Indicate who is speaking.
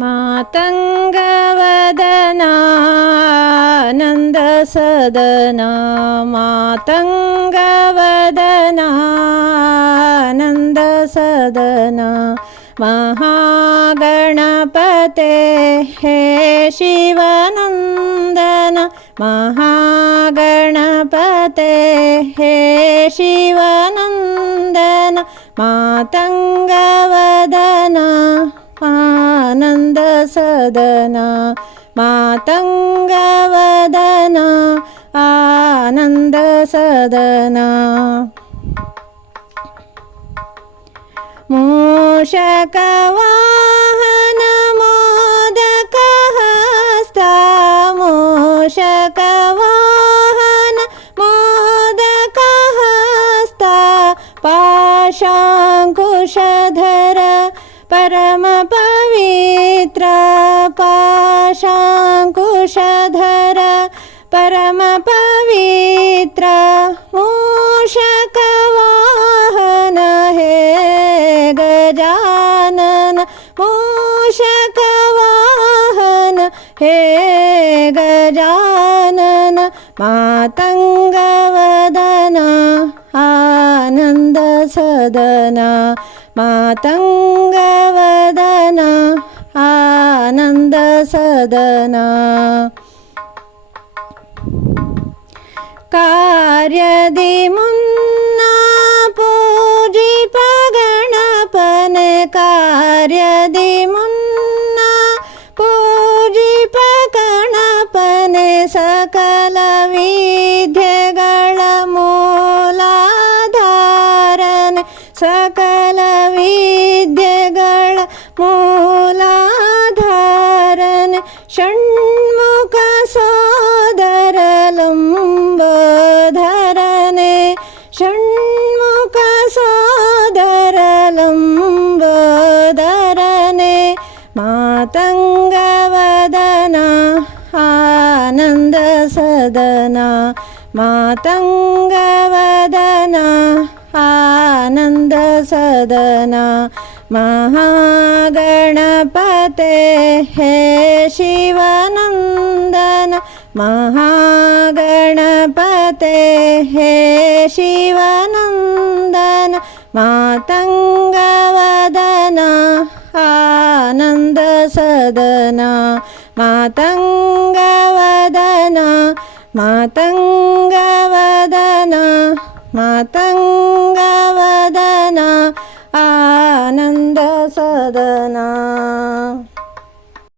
Speaker 1: मातङ्गवदनानन्दसदना मातङ्गवदनानन्दसदना महागणपते हे शिवनन्दन महागणपते हे शिवनन्दन मातङ्गवदना आनन्दसदना मातङ्गवदना आनन्दसदना। मूषकवाहन मोदकहस्ता मूषकवाहन मोदकहस्ता पाशाङ्कुशधर परमपवित्र परमपवित्र मूषकवाहन हे गजानन मूषकवाहन हे गजानन मातङ्गवदना आनन्दसदना मातङ्गवदना आनन्दसदना ಕಾರ್ಯದಿ ಮುನ್ನ ಪೂಜಿ ಗಣಪನ ಕಾರ್ಯದಿ ಮುನ್ನ ಪೂಜಿ ಗಣಪನ ಸಕಲ ವಿದ್ಯೆಗಳ ಮೂಲಾಧಾರನ ಸಕಲ ವಿದ್ಯೆಗಳ ಮೂ மாதங்கவதனா ஆனந்த சதனா மாதங்கவதனா ஆனந்த சதனா महागणपते हे शिवनन्दन महागणपते हे शिवनन्दन मातङ्ग आनन्दसदना मातङ्गवदन मातङ्गवदन मातङ्गवदन आनन्दसदना